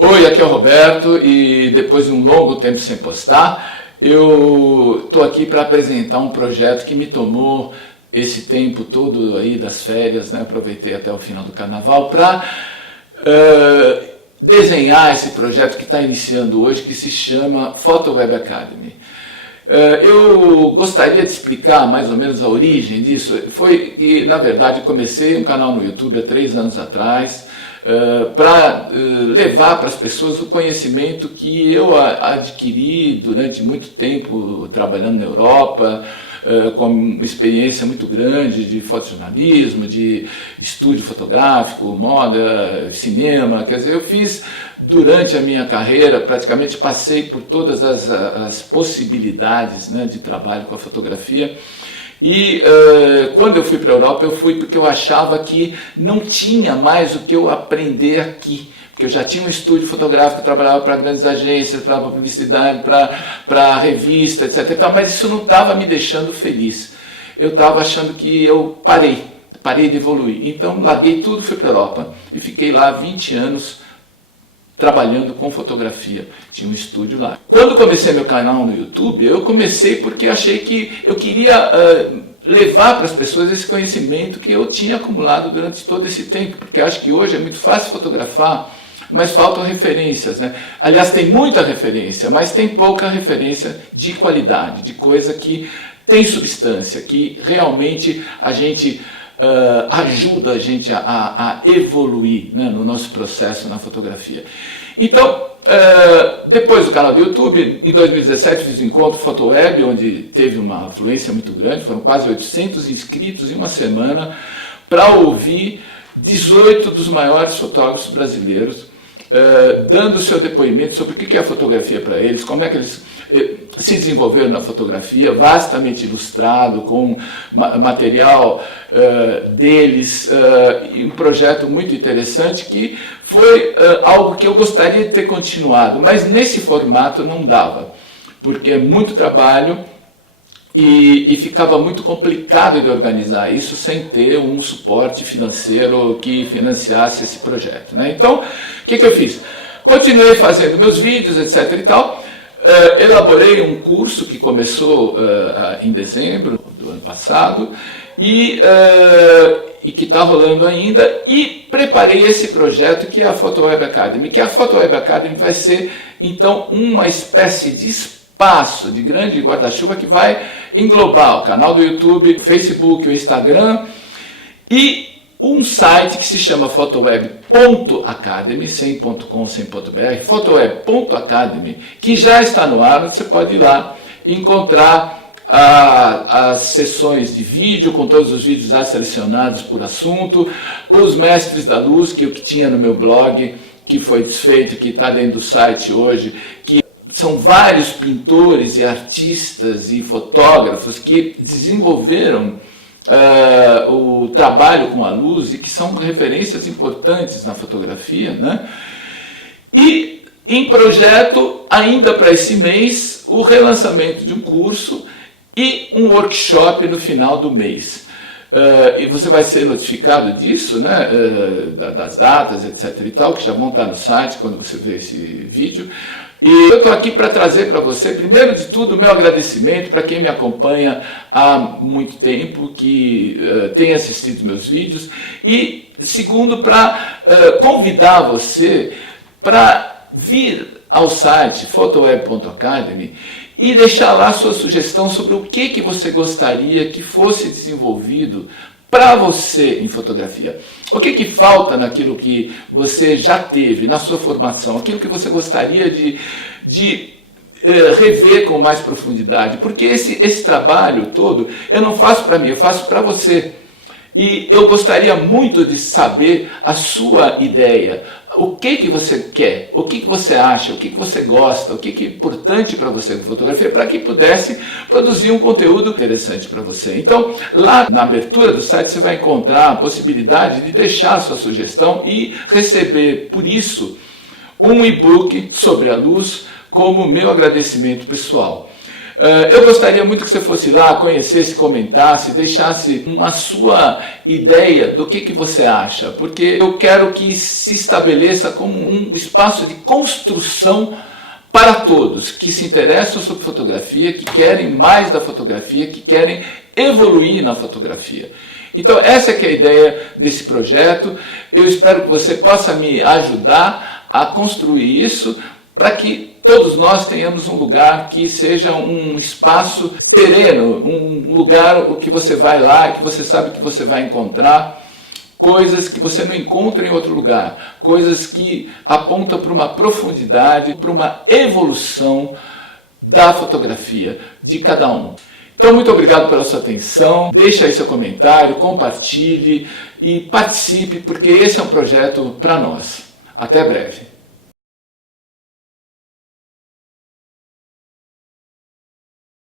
Oi, aqui é o Roberto e depois de um longo tempo sem postar, eu estou aqui para apresentar um projeto que me tomou esse tempo todo aí das férias, né? Aproveitei até o final do carnaval para desenhar esse projeto que está iniciando hoje, que se chama Photo Web Academy. Eu gostaria de explicar mais ou menos a origem disso. Foi que, na verdade, comecei um canal no YouTube há 3 anos atrás para levar para as pessoas o conhecimento que eu adquiri durante muito tempo trabalhando na Europa, com uma experiência muito grande de fotojornalismo, de estúdio fotográfico, moda, cinema. Quer dizer, eu fiz durante a minha carreira, praticamente passei por todas as possibilidades, né, de trabalho com a fotografia. E quando eu fui para a Europa, eu fui porque eu achava que não tinha mais o que eu aprender aqui. Porque eu já tinha um estúdio fotográfico, eu trabalhava para grandes agências, para publicidade, para revista, etc. Mas isso não estava me deixando feliz. Eu estava achando que eu parei de evoluir. Então larguei tudo, fui para a Europa e fiquei lá 20 anos trabalhando com fotografia. Tinha um estúdio lá. Quando comecei meu canal no YouTube, eu comecei porque achei que eu queria levar para as pessoas esse conhecimento que eu tinha acumulado durante todo esse tempo, porque acho que hoje é muito fácil fotografar, mas faltam referências, né? Aliás, tem muita referência, mas tem pouca referência de qualidade, de coisa que tem substância, que realmente a gente ajuda a gente a evoluir, né, no nosso processo na fotografia. Então, depois do canal do YouTube, em 2017 fiz o encontro PhotoWeb, onde teve uma afluência muito grande, foram quase 800 inscritos em uma semana, para ouvir 18 dos maiores fotógrafos brasileiros, dando o seu depoimento sobre o que é a fotografia para eles, como é que eles se desenvolveram na fotografia, vastamente ilustrado, com material deles, e um projeto muito interessante que foi algo que eu gostaria de ter continuado, mas nesse formato não dava, porque é muito trabalho e ficava muito complicado de organizar isso sem ter um suporte financeiro que financiasse esse projeto, né? Então, o que eu fiz? Continuei fazendo meus vídeos, etc. e tal. Elaborei um curso que começou em dezembro do ano passado e que está rolando ainda, e preparei esse projeto que é a Photo Web Academy, que a Photo Web Academy vai ser então uma espécie de espaço, de grande guarda-chuva que vai englobar o canal do YouTube, o Facebook, o Instagram e um site que se chama photoweb.academy, sem .com, sem .br, photoweb.academy, que já está no ar, onde você pode ir lá e encontrar as sessões de vídeo, com todos os vídeos já selecionados por assunto, os mestres da luz, que o que tinha no meu blog, que foi desfeito, que está dentro do site hoje, que são vários pintores e artistas e fotógrafos que desenvolveram o trabalho com a luz e que são referências importantes na fotografia, né? E em projeto, ainda para esse mês, o relançamento de um curso e um workshop no final do mês. E você vai ser notificado disso, né, das datas, etc. e tal, que já vão estar no site quando você ver esse vídeo. E eu estou aqui para trazer para você, primeiro de tudo, o meu agradecimento para quem me acompanha há muito tempo, que tem assistido meus vídeos, e segundo, para convidar você para vir ao site photoweb.academy e deixar lá sua sugestão sobre o que você gostaria que fosse desenvolvido para você em fotografia. O que falta naquilo que você já teve, na sua formação, aquilo que você gostaria de rever com mais profundidade, porque esse trabalho todo eu não faço para mim, eu faço para você. E eu gostaria muito de saber a sua ideia, o que você quer, o que você acha, o que você gosta, o que é importante para você com fotografia, para que pudesse produzir um conteúdo interessante para você. Então, lá na abertura do site você vai encontrar a possibilidade de deixar a sua sugestão e receber, por isso, um e-book sobre a luz como meu agradecimento pessoal. Eu gostaria muito que você fosse lá, conhecesse, comentasse, deixasse uma sua ideia do que você acha, porque eu quero que se estabeleça como um espaço de construção para todos que se interessam sobre fotografia, que querem mais da fotografia, que querem evoluir na fotografia. Então essa é que é a ideia desse projeto. Eu espero que você possa me ajudar a construir isso para que todos nós tenhamos um lugar que seja um espaço sereno, um lugar que você vai lá, que você sabe que você vai encontrar coisas que você não encontra em outro lugar, coisas que apontam para uma profundidade, para uma evolução da fotografia de cada um. Então, muito obrigado pela sua atenção, deixe aí seu comentário, compartilhe e participe, porque esse é um projeto para nós. Até breve.